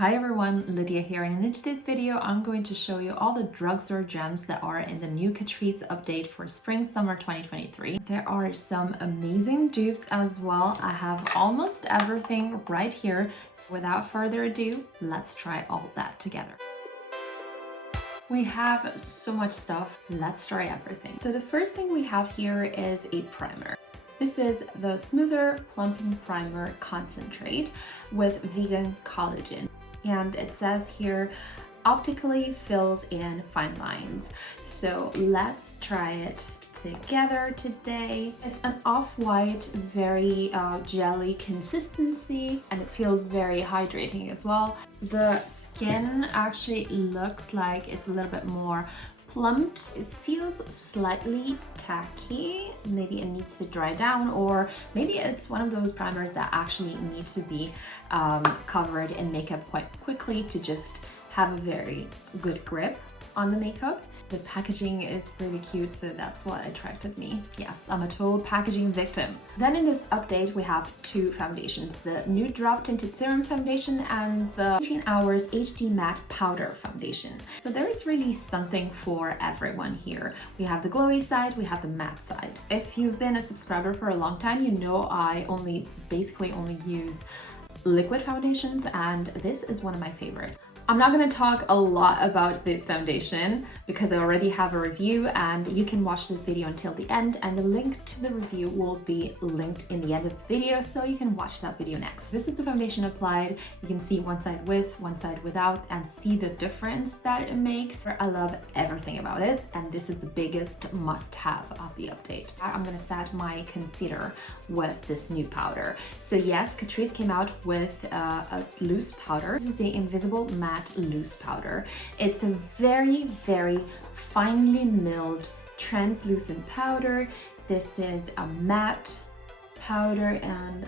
Hi everyone, Lydia here, and in today's video I'm going to show you all the drugstore gems that are in the new CATRICE update for Spring/Summer 2023. There are some amazing dupes as well. I have almost everything right here, so without further ado, let's try all that together. We have so much stuff, let's try everything. So the first thing we have here is a primer. This is the Smoother Plumping Primer Concentrate with vegan collagen. And it says here, optically fills in fine lines. So let's try it together today. It's an off-white, very jelly consistency, and it feels very hydrating as well. The skin actually looks like it's a little bit more plumped. It feels slightly tacky. Maybe it needs to dry down, or maybe it's one of those primers that actually need to be covered in makeup quite quickly to just have a very good grip on the makeup. The packaging is really cute, so that's what attracted me. Yes, I'm a total packaging victim. Then in this update, we have two foundations, the new Drop Tinted Serum Foundation and the 18 Hours HD Matte Powder Foundation. So there is really something for everyone here. We have the glowy side, we have the matte side. If you've been a subscriber for a long time, you know I basically only use liquid foundations, and this is one of my favorites. I'm not going to talk a lot about this foundation because I already have a review, and you can watch this video until the end, and the link to the review will be linked in the end of the video, so you can watch that video next. This is the foundation applied. You can see one side with, one side without, and see the difference that it makes. I love everything about it, and this is the biggest must-have of the update. I'm going to set my concealer with this new powder. So yes, CATRICE came out with a loose powder. This is the Invisible Matte Loose Powder. It's a very, very finely milled translucent powder. This is a matte powder, and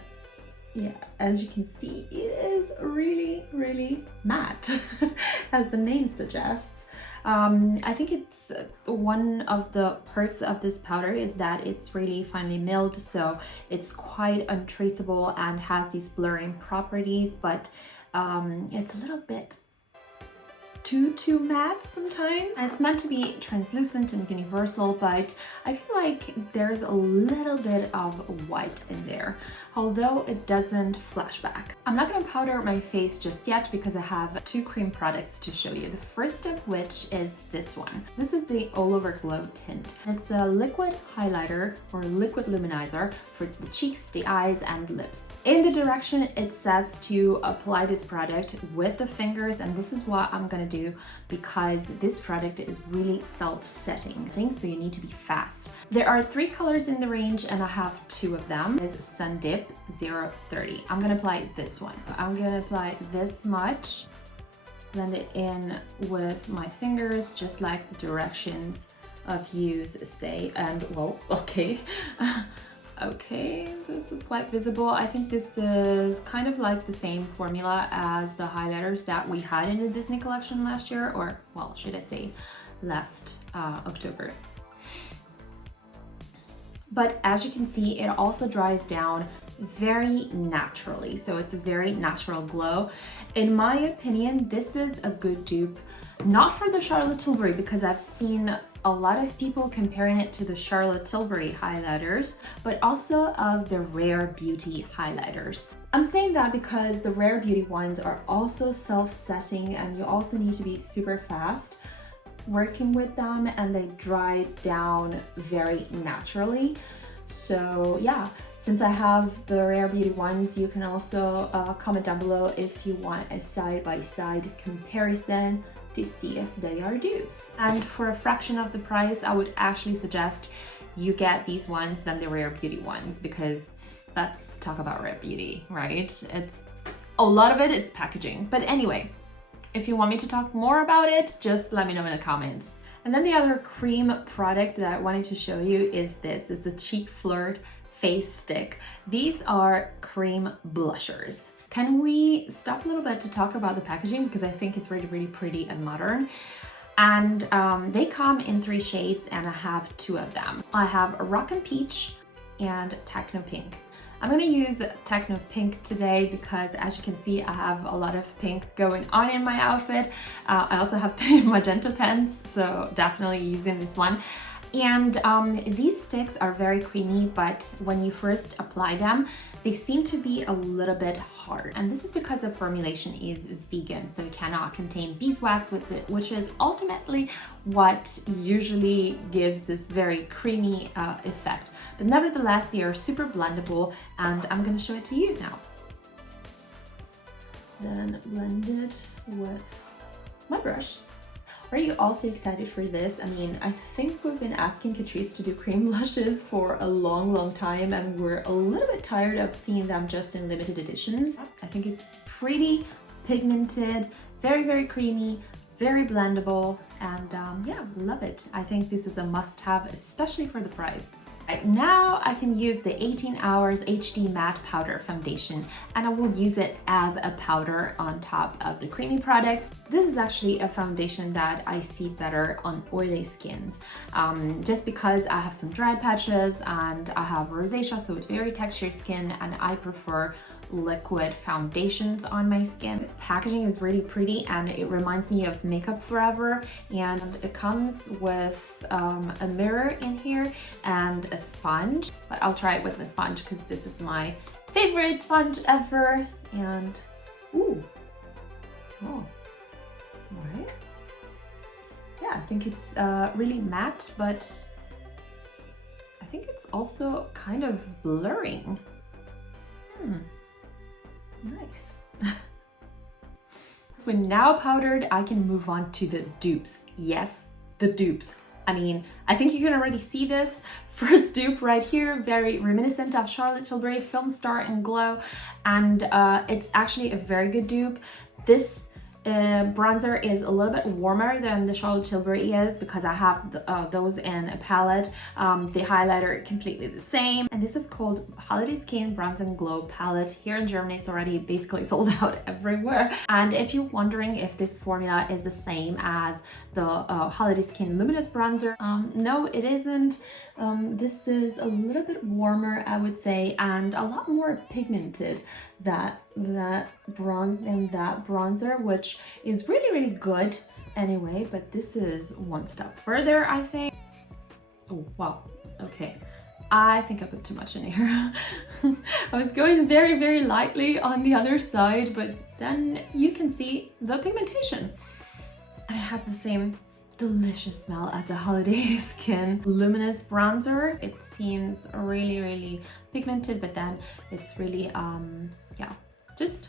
yeah, as you can see, it is really, really matte, as the name suggests. I think it's one of the perks of this powder is that it's really finely milled, so it's quite untraceable and has these blurring properties, but it's a little bit too matte sometimes. And it's meant to be translucent and universal, but I feel like there's a little bit of white in there, although it doesn't flash back. I'm not going to powder my face just yet because I have two cream products to show you. The first of which is this one. This is the All Over Glow tint. It's a liquid highlighter or liquid luminizer for the cheeks, the eyes, and lips. In the direction, it says to apply this product with the fingers, and this is what I'm going to do because this product is really self-setting, so you need to be fast. There are 3 colors in the range, and I have 2 of them. It's Sun Dip 030. I'm gonna apply this one. I'm gonna apply this much, blend it in with my fingers, just like the directions of use say, and well, okay. Okay, this is quite visible. I think this is kind of like the same formula as the highlighters that we had in the Disney collection last year, or well, should I say last October. But as you can see, it also dries down very naturally, so it's a very natural glow. In my opinion, this is a good dupe, not for the Charlotte Tilbury, because I've seen a lot of people comparing it to the Charlotte Tilbury highlighters, but also of the Rare Beauty highlighters. I'm saying that because the Rare Beauty ones are also self-setting, and you also need to be super fast working with them, and they dry down very naturally. So yeah, since I have the Rare Beauty ones, you can also comment down below if you want a side-by-side comparison to see if they are dupes. And for a fraction of the price, I would actually suggest you get these ones than the Rare Beauty ones, because let's talk about Rare Beauty, right? It's a lot of it's packaging. But anyway, if you want me to talk more about it, just let me know in the comments. And then the other cream product that I wanted to show you is this. It's the Cheek Flirt Face Stick. These are cream blushers. Can we stop a little bit to talk about the packaging, because I think it's really, really pretty and modern. And they come in 3 shades, and I have 2 of them. I have Rockin' Peach and Techno Pink. I'm gonna use Techno Pink today because, as you can see, I have a lot of pink going on in my outfit. I also have magenta pens, so definitely using this one. And these sticks are very creamy, but when you first apply them, they seem to be a little bit hard. And this is because the formulation is vegan, so it cannot contain beeswax, which is ultimately what usually gives this very creamy effect. But nevertheless, they are super blendable, and I'm gonna show it to you now. Then blend it with my brush. Are you also excited for this? I mean, I think we've been asking Catrice to do cream blushes for a long time, and we're a little bit tired of seeing them just in limited editions. I think it's pretty pigmented, very creamy, very blendable, and yeah, love it. I think this is a must-have, especially for the price. Right, now I can use the 18 Hours HD Matte Powder Foundation, and I will use it as a powder on top of the creamy products. This is actually a foundation that I see better on oily skins, just because I have some dry patches and I have rosacea, so it's very textured skin, and I prefer liquid foundations on my skin. The packaging is really pretty, and it reminds me of Makeup Forever, and it comes with a mirror in here and a sponge, but I'll try it with a sponge because this is my favorite sponge ever. And ooh, oh, all right, yeah, I think it's really matte, but I think it's also kind of blurring. Nice. When now powdered, I can move on to the dupes. Yes, the dupes. I mean, I think you can already see this first dupe right here, very reminiscent of Charlotte Tilbury Film Star and Glow, and it's actually a very good dupe. This bronzer is a little bit warmer than the Charlotte Tilbury is because I have those in a palette. The highlighter completely the same, and this is called Holiday Skin Bronze and Glow palette. Here in Germany it's already basically sold out everywhere, and if you're wondering if this formula is the same as the Holiday Skin Luminous bronzer, no, it isn't. This is a little bit warmer, I would say, and a lot more pigmented that bronze and that bronzer, which is really good anyway, but this is one step further, I think. Oh wow, okay, I think I put too much in here. I was going very lightly on the other side, but then you can see the pigmentation, and it has the same delicious smell as a Holiday Skin Luminous bronzer. It seems really pigmented, but then it's really yeah, just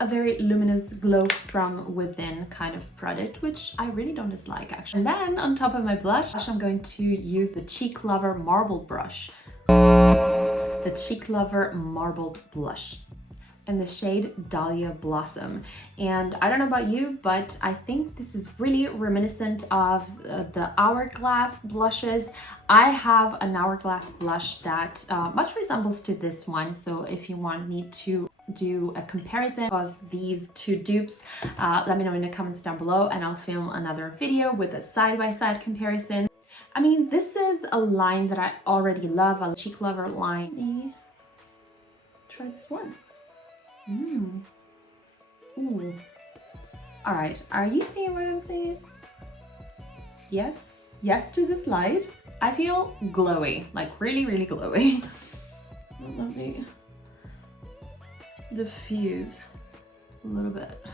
a very luminous glow from within kind of product, which I really don't dislike actually. And then on top of my blush, I'm going to use the Cheek Lover Marbled brush. The Cheek Lover Marbled blush in the shade Dahlia Blossom. And I don't know about you, but I think this is really reminiscent of the Hourglass blushes. I have an Hourglass blush that much resembles to this one, so if you want me to do a comparison of these two dupes, let me know in the comments down below, and I'll film another video with a side-by-side comparison. I mean, this is a line that I already love, a Cheek Lover line. Let me try this one. Ooh. All right, are you seeing what I'm saying? Yes to this light. I feel glowy, like really glowy. Let me diffuse a little bit.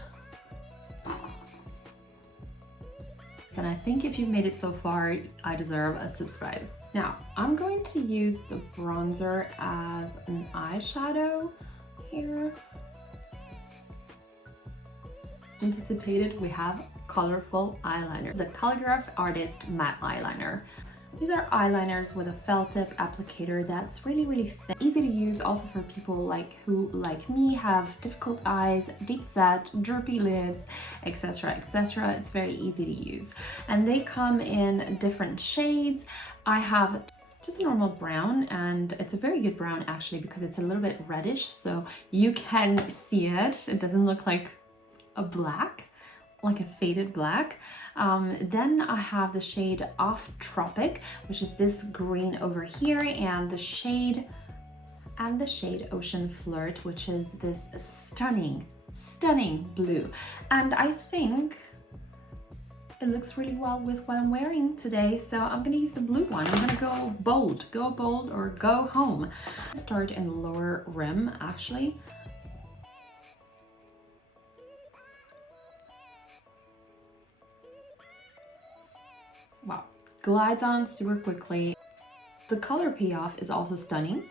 And I think if you've made it so far, I deserve a subscribe. Now, I'm going to use the bronzer as an eyeshadow here. Anticipated, we have colorful eyeliner. The Calligraph Artist Matte Eyeliner. These are eyeliners with a felt tip applicator that's really thin. Easy to use also for people who, like me, have difficult eyes, deep set, droopy lids, etc. It's very easy to use. And they come in different shades. I have just a normal brown, and it's a very good brown actually because it's a little bit reddish, so you can see it. It doesn't look like a black, like a faded black. Then I have the shade Off Tropic, which is this green over here, and the shade and the shade Ocean Flirt, which is this stunning blue. And I think it looks really well with what I'm wearing today, so I'm gonna use the blue one. I'm gonna go bold or go home. Start in the lower rim, actually. Wow, glides on super quickly. The color payoff is also stunning.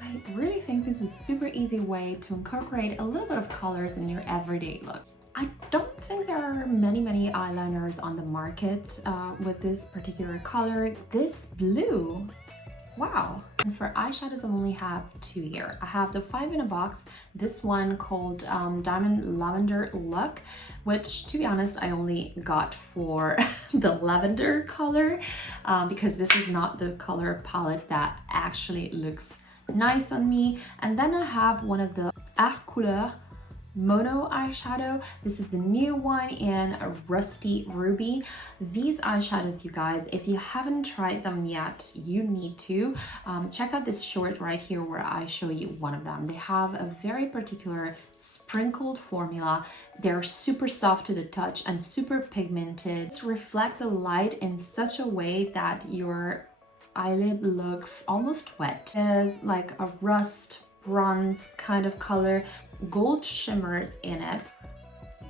I really think this is a super easy way to incorporate a little bit of colors in your everyday look. I don't think there are many eyeliners on the market with this particular color. This blue, wow. And for eyeshadows, I only have two here. I have the 5 in a box, this one called Diamond Lavender Look, which to be honest, I only got for the lavender color because this is not the color palette that actually looks nice on me. And then I have one of the Art Couleur Mono eyeshadow. This is the new one in a Rusty Ruby. These eyeshadows, you guys, if you haven't tried them yet, you need to check out this short right here where I show you one of them. They have a very particular sprinkled formula. They're super soft to the touch and super pigmented. It's reflect the light in such a way that your eyelid looks almost wet. There's like a rust bronze kind of color, gold shimmers in it.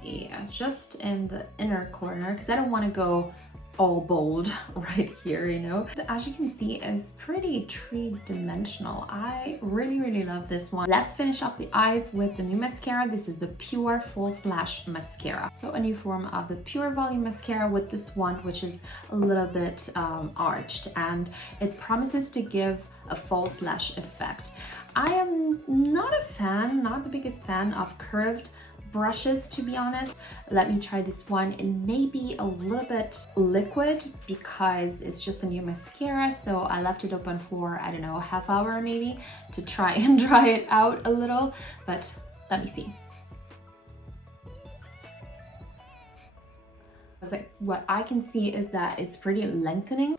Yeah, just in the inner corner because I don't want to go all bold right here, you know. But as you can see, it's pretty three-dimensional. I really love this one. Let's finish off the eyes with the new mascara. This is the Pure False Lash Mascara. So a new form of the Pure Volume Mascara with this wand, which is a little bit arched, and it promises to give a false lash effect. I am not the biggest fan of curved brushes, to be honest. Let me try this one. It may be a little bit liquid because it's just a new mascara, so I left it open for, I don't know, a half hour maybe to try and dry it out a little, but let me see. What I can see is that it's pretty lengthening.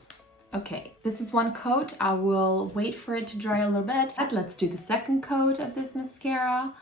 Okay, this is one coat. I will wait for it to dry a little bit. Let's do the second coat of this mascara.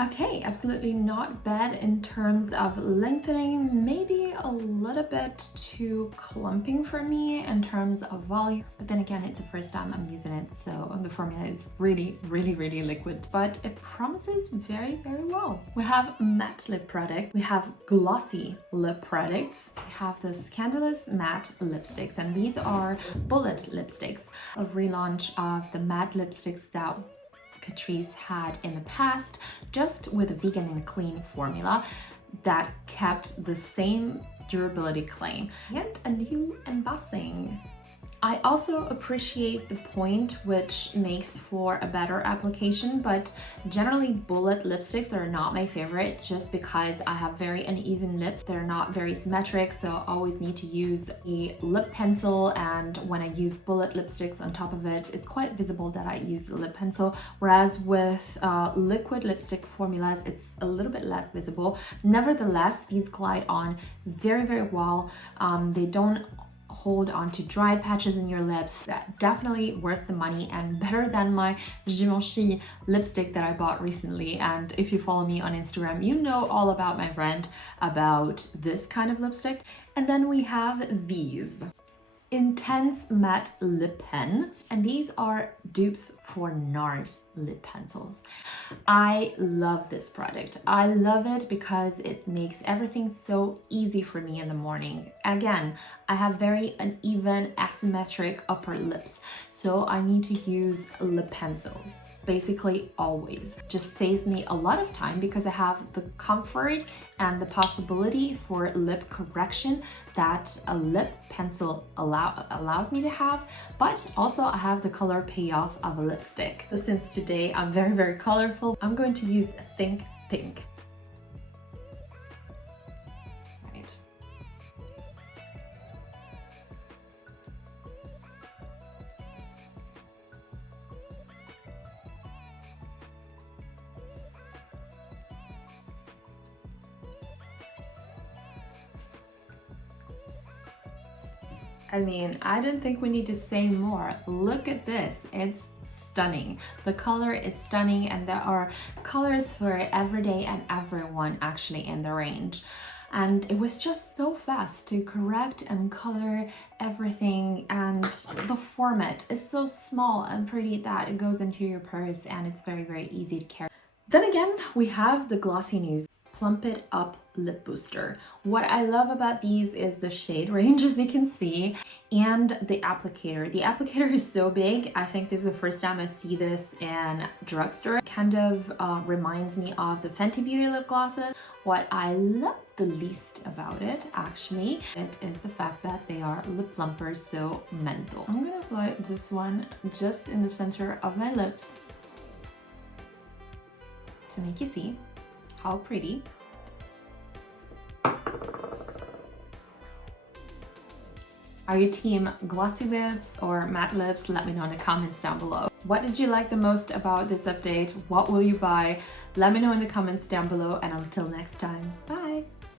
Okay, absolutely not bad in terms of lengthening, maybe a little bit too clumping for me in terms of volume, but then again, it's the first time I'm using it, so the formula is really liquid, but it promises very well. We have matte lip product, we have glossy lip products, we have the Scandalous matte lipsticks, and these are bullet lipsticks, a relaunch of the matte lipsticks that CATRICE had in the past, just with a vegan and clean formula that kept the same durability claim and a new embossing. I also appreciate the point, which makes for a better application, but generally bullet lipsticks are not my favorite just because I have very uneven lips. They're not very symmetric, so I always need to use a lip pencil, and when I use bullet lipsticks on top of it, it's quite visible that I use a lip pencil, whereas with liquid lipstick formulas, it's a little bit less visible. Nevertheless, these glide on very well. They don't hold on to dry patches in your lips. Definitely worth the money and better than my Givenchy lipstick that I bought recently. And if you follow me on Instagram, you know all about my rant about this kind of lipstick. And then we have these Intense Matte Lip Pen, and these are dupes for NARS lip pencils. I love this product. I love it because it makes everything so easy for me in the morning. Again, I have very uneven, asymmetric upper lips, so I need to use a lip pencil. Basically always. Just saves me a lot of time because I have the comfort and the possibility for lip correction that a lip pencil allows me to have, but also I have the color payoff of a lipstick. So since today I'm very colorful, I'm going to use Think Pink. I mean, I don't think we need to say more. Look at this, it's stunning. The color is stunning, and there are colors for everyday and everyone actually in the range. And it was just so fast to correct and color everything, and the format is so small and pretty that it goes into your purse and it's very, very easy to carry. Then again, we have the Glossy News Plump It Up Lip Booster. What I love about these is the shade range, as you can see, and the applicator. The applicator is so big. I think this is the first time I see this in drugstore. Kind of reminds me of the Fenty Beauty lip glosses. What I love the least about it, actually, it is the fact that they are lip plumpers, so menthol. I'm gonna apply this one just in the center of my lips to make you see how pretty. Are you team glossy lips or matte lips? Let me know in the comments down below. What did you like the most about this update? What will you buy? Let me know in the comments down below, and until next time, bye!